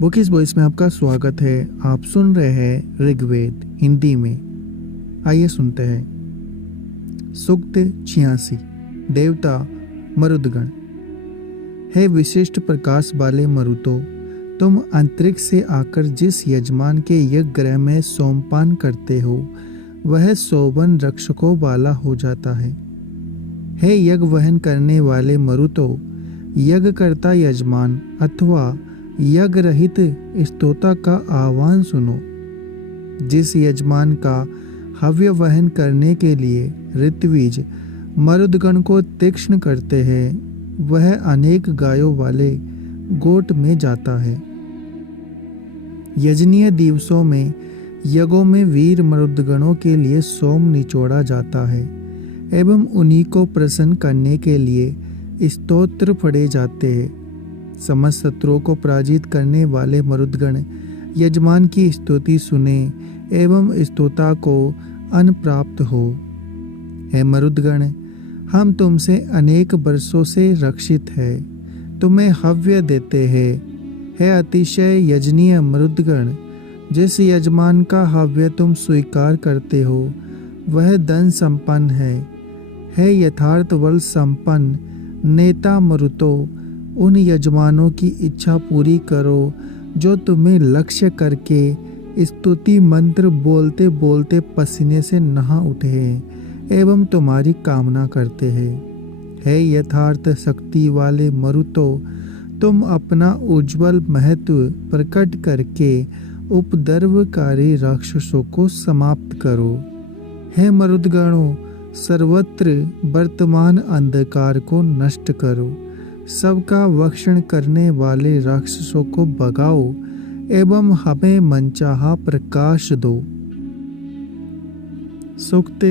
Bookish voice में आपका स्वागत है। आप सुन रहे हैं ऋग्वेद हिंदी में। आइए सुनते हैं। सूक्त 86। देवता मरुदगण। हे विशिष्ट प्रकाश वाले मरुतो, तुम अंतरिक्ष से आकर जिस यजमान के यज्ञ ग्रह में सोमपान करते हो वह शोभन रक्षकों वाला हो जाता है। हे यज्ञ वहन करने वाले मरुतो, यज्ञ करता यजमान अथवा यज्ञ रहित स्तोता का आह्वान सुनो। जिस यजमान का हव्य वहन करने के लिए ऋत्विज मरुदगण को तीक्ष्ण करते हैं वह अनेक गायों वाले गोट में जाता है। यजनीय दिवसों में यज्ञों में वीर मरुदगणों के लिए सोम निचोड़ा जाता है एवं उन्हीं को प्रसन्न करने के लिए स्तोत्र पढ़े जाते हैं। समस्त शत्रुओं को पराजित करने वाले मरुदगण यजमान की स्तुति सुने एवं स्तोता को अन्न प्राप्त हो। हे मरुदगण, हम तुमसे अनेक वर्षों से रक्षित है, तुम्हें हव्य देते हैं। हे अतिशय यजनीय मरुदगण, जिस यजमान का हव्य तुम स्वीकार करते हो वह धन संपन्न है। हे यथार्थ बल संपन्न नेता मरुतो, उन यजमानों की इच्छा पूरी करो जो तुम्हें लक्ष्य करके स्तुति मंत्र बोलते बोलते पसीने से नहा उठे हैं एवं तुम्हारी कामना करते हैं। हे यथार्थ शक्ति वाले मरुतो, तुम अपना उज्जवल महत्व प्रकट करके उपद्रवकारी राक्षसों को समाप्त करो। हे मरुदगणों, सर्वत्र वर्तमान अंधकार को नष्ट करो, सबका भक्षण करने वाले राक्षसों को भगाओ एवं हमें मनचाहा प्रकाश दो। सूक्त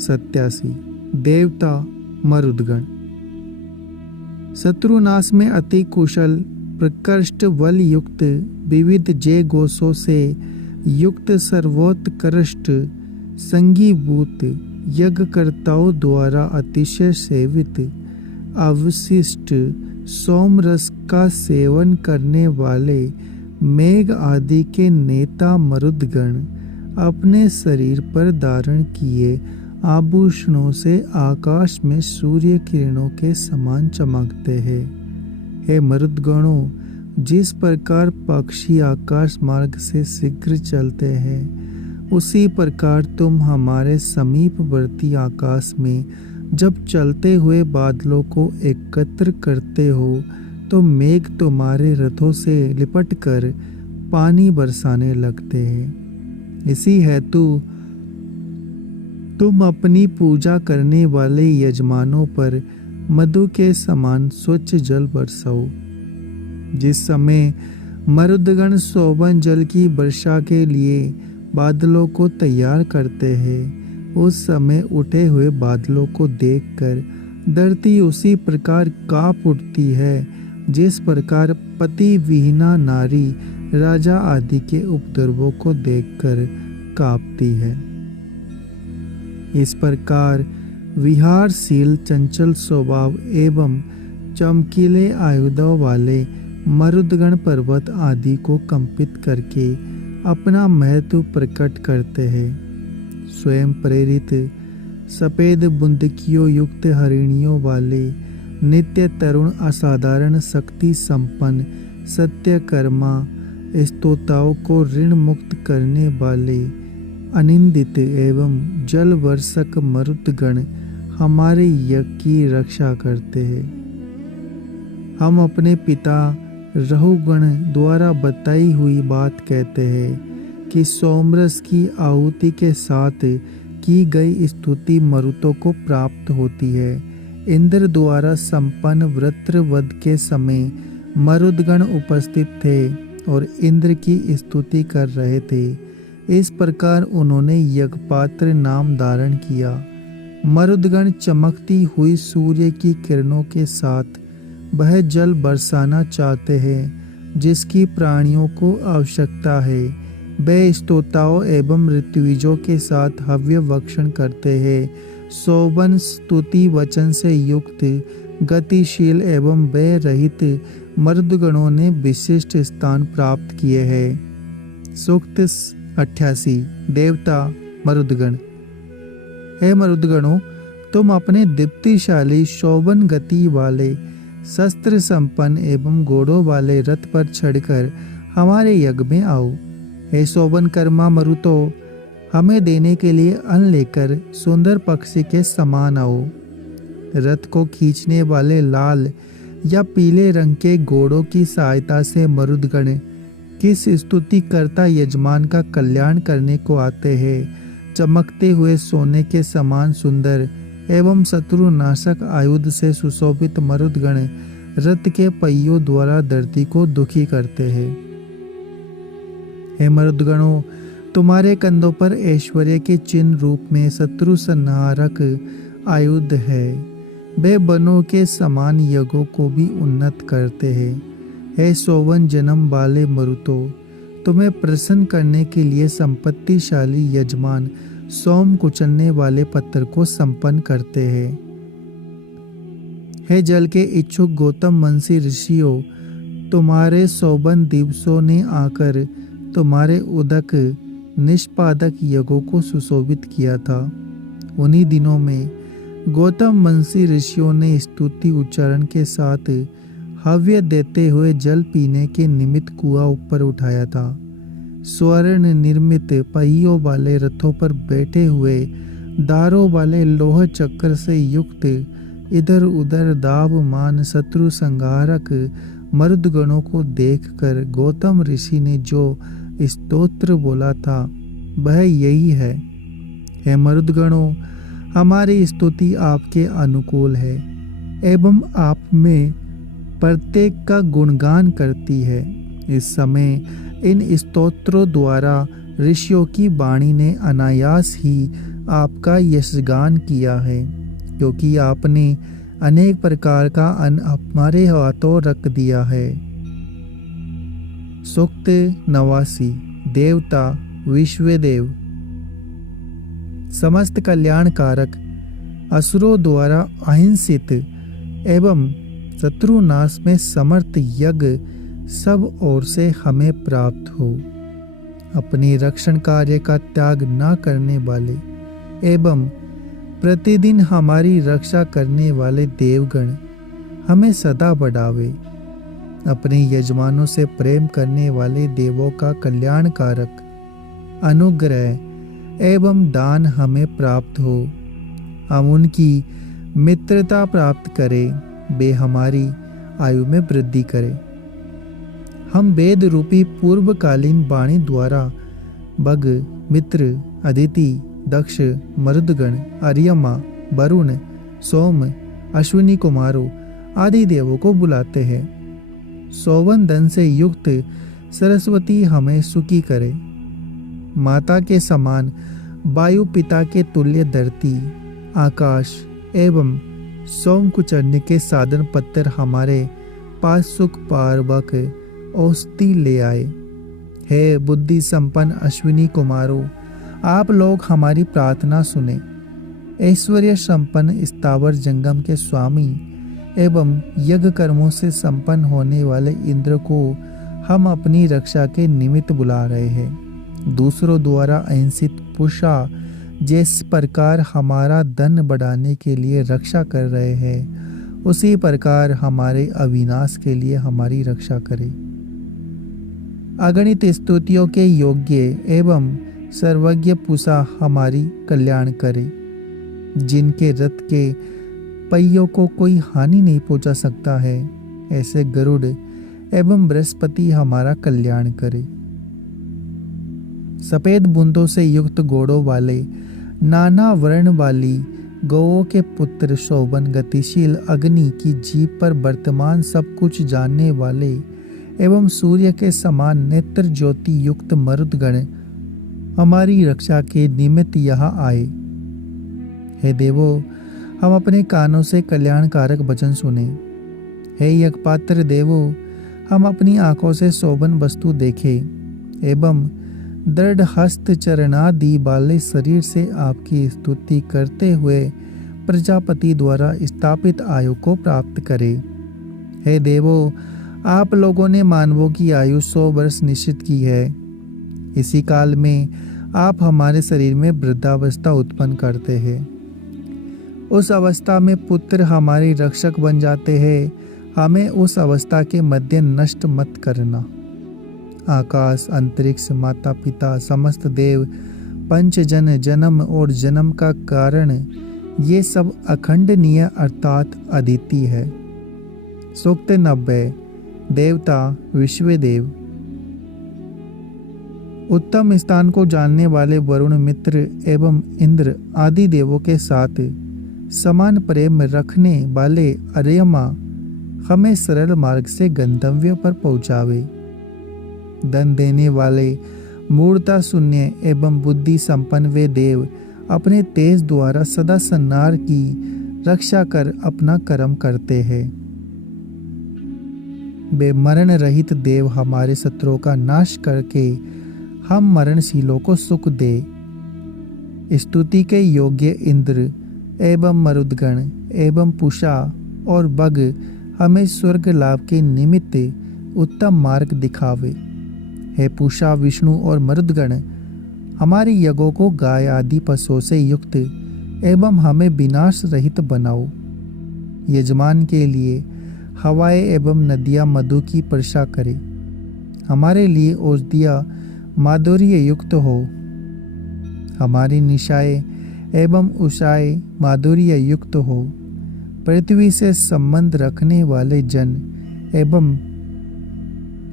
87। देवता मरुदगण। शत्रुनाश में अति कुशल प्रकृष्ट बल युक्त विविध जय घोषों से युक्त सर्वोत्कृष्ट संगीभूत यज्ञकर्ताओं द्वारा अतिशय सेवित अवशिष्ट सोमरस का सेवन करने वाले मेघ आदि के नेता मरुदगण अपने शरीर पर धारण किए आभूषणों से आकाश में सूर्य किरणों के समान चमकते हैं। हे मरुदगणों, जिस प्रकार पक्षी आकाश मार्ग से शीघ्र चलते हैं उसी प्रकार तुम हमारे समीपवर्ती आकाश में जब चलते हुए बादलों को एकत्र करते हो तो मेघ तुम्हारे रथों से लिपटकर पानी बरसाने लगते हैं। इसी हेतु तुम अपनी पूजा करने वाले यजमानों पर मधु के समान स्वच्छ जल बरसाओ। जिस समय मरुदगण शोभन जल की वर्षा के लिए बादलों को तैयार करते हैं उस समय उठे हुए बादलों को देखकर धरती उसी प्रकार कांप उठती है जिस प्रकार पति विहीना नारी राजा आदि के उपद्रवों को देखकर कांपती है। इस प्रकार विहारशील चंचल स्वभाव एवं चमकीले आयुधों वाले मरुदगण पर्वत आदि को कंपित करके अपना महत्व प्रकट करते हैं। स्वयं प्रेरित सफेद बुंदकियों युक्त हरिणियों वाले नित्य तरुण असाधारण शक्ति संपन्न सत्यकर्मा स्तोताओं को ऋण मुक्त करने वाले अनिंदित एवं जल वर्षक मरुदगण हमारे यज्ञ की रक्षा करते हैं। हम अपने पिता रहुगण द्वारा बताई हुई बात कहते हैं कि सोमरस की आहुति के साथ की गई स्तुति मरुतों को प्राप्त होती है। इंद्र द्वारा संपन्न व्रतवध के समय मरुदगण उपस्थित थे और इंद्र की स्तुति कर रहे थे। इस प्रकार उन्होंने यज्ञपात्र नाम धारण किया। मरुदगण चमकती हुई सूर्य की किरणों के साथ वह जल बरसाना चाहते हैं जिसकी प्राणियों को आवश्यकता है। वे स्तोताओं एवं ऋत्विजों के साथ हव्य भक्षण करते हैं। शोभन स्तुति वचन से युक्त गतिशील एवं व्यय रहित मरुदगणों ने विशिष्ट स्थान प्राप्त किए हैं। सूक्त 88। देवता मरुदगण। हे मरुदगणों, तुम अपने दीप्तिशाली शोभन गति वाले शस्त्र संपन्न एवं घोड़ों वाले रथ पर चढ़कर हमारे यज्ञ में आओ। हे शोभन कर्मा मरुतो, हमें देने के लिए अन्न लेकर सुंदर पक्षी के समान आओ। रथ को खींचने वाले लाल या पीले रंग के घोड़ों की सहायता से मरुदगण किस स्तुति करता यजमान का कल्याण करने को आते हैं। चमकते हुए सोने के समान सुंदर एवं शत्रुनाशक आयुध से सुशोभित मरुदगण रथ के पहियों द्वारा धरती को दुखी करते हैं। हे मरुदगणों, तुम्हारे कंधों पर ऐश्वर्य के चिन्ह रूप में शत्रु संहारक आयुध है। वे बनों के समान यज्ञों को भी उन्नत करते हैं। हे सोवन जन्म वाले मरुतो, तुम्हें प्रसन्न करने के लिए संपत्तिशाली यजमान सोम कुचलने वाले पत्थर को संपन्न करते हैं। हे जल के इच्छुक गौतम वंशी ऋषियों, तुम्हारे शोभन दिवसों ने आकर तुम्हारे उदक निष्पादक यज्ञों को सुशोभित किया था। उन्हीं दिनों में गौतम वंशी ऋषियों ने स्तुति उच्चारण के साथ हव्य देते हुए जल पीने के निमित्त कुआं ऊपर उठाया था। स्वर्ण निर्मित पहियों वाले रथों पर बैठे हुए दारों वाले लोह चक्र से युक्त इधर उधर दावमान शत्रु संहारक मरुदगणों को देखकर गौतम ऋषि ने जो स्तोत्र बोला था वह यही है। हे मरुदगणों, हमारी स्तुति आपके अनुकूल है एवं आप में प्रत्येक का गुणगान करती है। इस समय इन स्तोत्रों द्वारा ऋषियों की वाणी ने अनायास ही आपका यशगान किया है, क्योंकि आपने अनेक प्रकार का अन्न हमारे हाथों रख दिया है। सूक्त 89। देवता विश्वदेव। समस्त कल्याण कारक असुरों द्वारा अहिंसित एवं शत्रुनाश में समर्थ यज्ञ सब ओर से हमें प्राप्त हो। अपने रक्षण कार्य का त्याग न करने वाले एवं प्रतिदिन हमारी रक्षा करने वाले देवगण हमें सदा बढ़ावे। अपने यजमानों से प्रेम करने वाले देवों का कल्याण कारक अनुग्रह एवं दान हमें प्राप्त हो। हम उनकी मित्रता प्राप्त करें, वे हमारी आयु में वृद्धि करें। हम वेद रूपी पूर्वकालीन वाणी द्वारा बग, मित्र, अदिति, दक्ष, मरुदगण, अर्यमा, वरुण, सोम, अश्विनी कुमारों आदि देवों को बुलाते हैं। सौवन धन से युक्त सरस्वती हमें सुखी करे। माता के समान वायु, पिता के तुल्य धरती, आकाश एवं सोम कुचरने के साधन पत्थर हमारे पास सुख पार्वक औषधि ले आए। हे बुद्धि संपन्न अश्विनी कुमारों, आप लोग हमारी प्रार्थना सुने। ऐश्वर्य संपन्न स्थावर जंगम के स्वामी एवं यज्ञ कर्मों से संपन्न होने वाले इंद्र को हम अपनी रक्षा के निमित्त बुला रहे हैं। दूसरों द्वारा अहिंसित पुषा जिस प्रकार हमारा धन बढ़ाने के लिए रक्षा कर रहे हैं, उसी प्रकार हमारे अविनाश के लिए हमारी रक्षा करे। अगणित स्तुतियों के योग्य एवं सर्वज्ञ पुषा हमारी कल्याण करे। जिनके रथ के पहियों को कोई हानि नहीं पहुंचा सकता है, ऐसे गरुड़ एवं बृहस्पति हमारा कल्याण करे। सफेद बूंदों से युक्त घोड़ों वाले नाना वर्ण वाली गौओं के पुत्र शोभन गतिशील अग्नि की जीभ पर वर्तमान सब कुछ जानने वाले एवं सूर्य के समान नेत्र ज्योति युक्त मरुदगण हमारी रक्षा के निमित्त यहाँ आए। हे देवो, हम अपने कानों से कल्याणकारक वचन सुने। हे यज्ञपात्र देवो, हम अपनी आंखों से शोभन वस्तु देखे एवं दृढ़ हस्त चरणादि वाले शरीर से आपकी स्तुति करते हुए प्रजापति द्वारा स्थापित आयु को प्राप्त करे। हे देवो, आप लोगों ने मानवों की आयु 100 वर्ष निश्चित की है। इसी काल में आप हमारे शरीर में वृद्धावस्था उत्पन्न करते हैं। उस अवस्था में पुत्र हमारे रक्षक बन जाते हैं। हमें उस अवस्था के मध्य नष्ट मत करना। आकाश, अंतरिक्ष, माता पिता, समस्त देव, पंचजन, जन्म और जन्म का कारण, ये सब अखंडनीय अर्थात अद्वितीय है। सूक्त 90। देवता विश्वदेव। उत्तम स्थान को जानने वाले वरुण, मित्र एवं इंद्र आदि देवों के साथ समान प्रेम रखने वाले अर्यमा हमें सरल मार्ग से गंतव्य पर पहुँचावे। धन देने वाले, मूर्ता शून्य एवं बुद्धि संपन्न वे देव अपने तेज द्वारा सदा संसार की रक्षा कर अपना कर्म करते हैं। वे मरण रहित देव हमारे शत्रुओं का नाश करके हम मरणशीलों को सुख दे। स्तुति के योग्य इंद्र एवं मरुदगण एवं पूषा और बग हमें स्वर्ग लाभ के निमित्त उत्तम मार्ग दिखावे। हे पूषा, विष्णु और मरुदगण, हमारी यज्ञों को गाय आदि पशुओं से युक्त एवं हमें विनाश रहित बनाओ। यजमान के लिए हवाएं एवं नदियां मधु की वर्षा करें। हमारे लिए औषधियां माधुर्य युक्त हो। हमारी निशाएं एवं उषाएं माधुर्य युक्त हो। पृथ्वी से संबंध रखने वाले जन एवं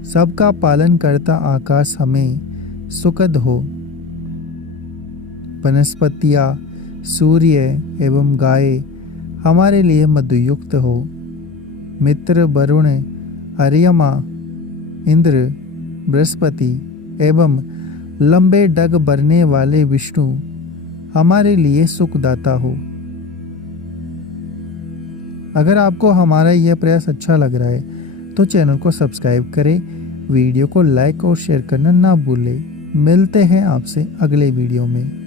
सबका पालन करता आकाश हमें सुखद हो। वनस्पतियाँ, सूर्य एवं गाय हमारे लिए मधुयुक्त हो। मित्र वरुण, अर्यमा, इंद्र, बृहस्पति एवं लंबे डग भरने वाले विष्णु हमारे लिए सुखदाता हो। अगर आपको हमारा यह प्रयास अच्छा लग रहा है तो चैनल को सब्सक्राइब करें, वीडियो को लाइक और शेयर करना ना भूलें। मिलते हैं आपसे अगले वीडियो में।